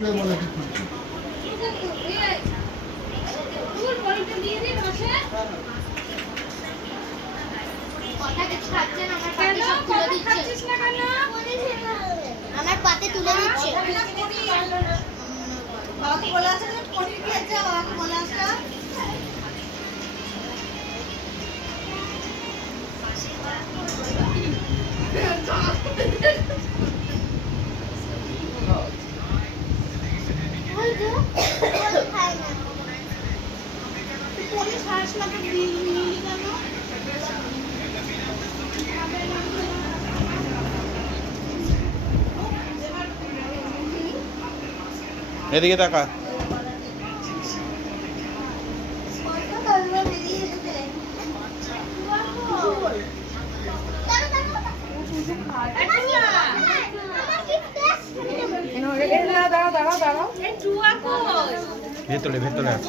আমার পাতে তুলে দিচ্ছে। বাবাকে বলে আসা পনির খেয়েছে, বাবাকে বলে আসা। পনির খাস না তো নিলি কেন? এদিকে তাকা। ভেতরে ভেতরে আছে।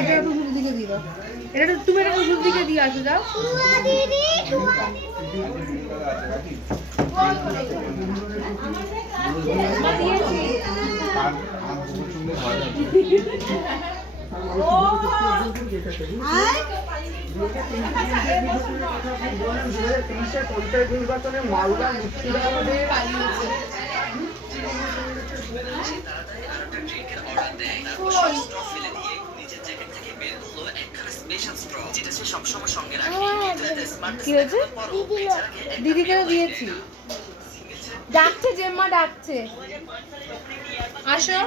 এটা একটু শুরু দিকে দিবা, এটা তুমি এটা শুরু দিকে দিয়ে আসো যাও। নির্বাচনে মালদা মুর্শিদাবাদে কি হয়েছে? দিদিকে দিয়েছি, ডাকছে জেম্মা ডাকছে, আসো।